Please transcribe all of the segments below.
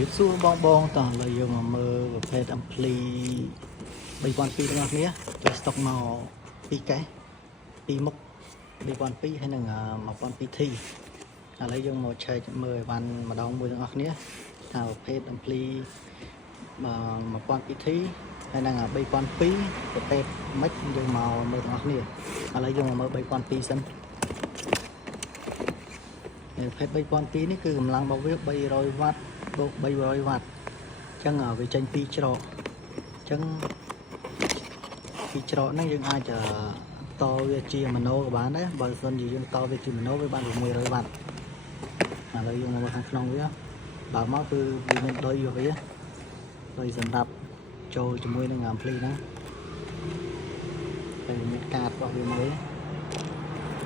រៀបសួរបងតោះឥឡូវយើងមកមើលប្រភេទអំភ្លី3002ទាំងអស់គ្នាចូលស្តុកមក2កេស2មុខ3002ហើយនឹង1002T ឥឡូវយើងមកឆែកមើលឲ្យបានម្ដងមួយទាំងអស់គ្នាថាប្រភេទអំភ្លី1002T ហើយនឹង3002ប្រភេទម៉េចយើងមកមើលទាំងអស់គ្នាឥឡូវយើងមកមើល3002សិនប្រភេទ3002នេះគឺកម្លាំងរបស់វា300វ៉ាត់បូក300វ៉ាត់អញ្ចឹងវាចេញពីច្រកអញ្ចឹងពីច្រកហ្នឹងយើងអាចតវាជាម៉ូណូក៏បានដែរបើមិនជាយើងតវាជាម៉ូណូវាបាន600វ៉ាត់ឥឡូវយើងមកមើលខាងក្នុងវាបើមកគឺវាមានដុយវាសម្រាប់ចូលជាមួយនឹងអាំភ្លីហ្នឹងហើយមានកាតរបស់វាមួយ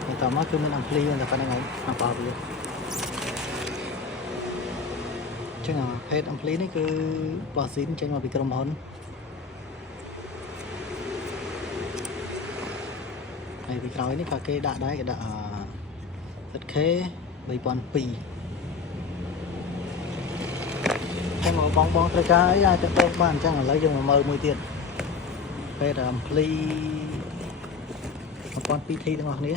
ហើយតមកគឺមានអាំភ្លីតែប៉ុណ្្នឹងហើយខាងបោវាចឹងភេទអំភ្លីនេះគឺប៉ាស៊ីនចេញមកពីក្រុមហ៊ុនហើយពីក្រោយនេះក៏គេដាក់ដែរគេដាក់ ZK 3002ហើយមកបងត្រូវការអីអាចទៅតបបានអញ្ចឹងឥឡូវយើងមកមើលមួយទៀតភេទអំភ្លី 1002T ទាំងអស់គ្នា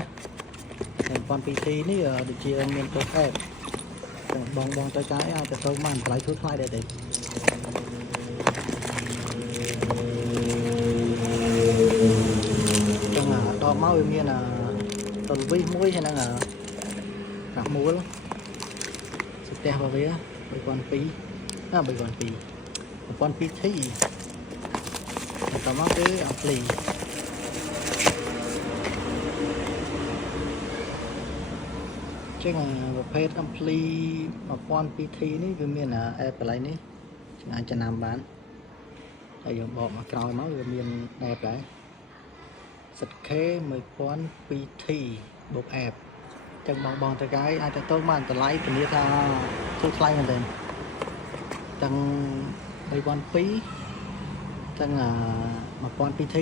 ហើយ 1002T នេះដូចជាមានបូកអេបបងត្រូវការអាចទៅបានតម្លៃធូរថ្លៃដែរទេចឹងដល់មកវាមានតលវីសមួយហើយនឹងកាមូលស្ទះរបស់វា3002 1002T ដល់មកគឺអំភ្លីចឹងប្រភេទអំភ្លី 1002T នេះវាមានអេបកន្លែងនេះចឹងអាចចំណាំបានហើយយើងបកមកក្រោយមកវាមានអេបដែរ ZK 1002T បូកអេបចឹងបងត្រូវការអាចទៅបានតម្លៃធានាថាធូរថ្លៃមែនទេទាំង3002ទាំង1002T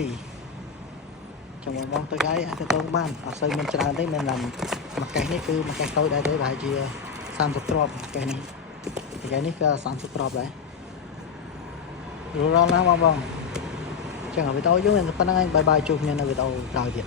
ចឹងបងទៅកាយអាចទៅបានអត់សូវមានច្រើនទេមិនថាមួយកេសនេះគឺមួយកេសតូចដែរទេប្រហែលជា30គ្រាប់កេសនេះក៏30គ្រាប់ដែររលណាបងចឹងវីដេអូយើងប៉ុណ្្នឹងឯងបាយជួបគ្នានៅវីដេអូក្រោយទៀត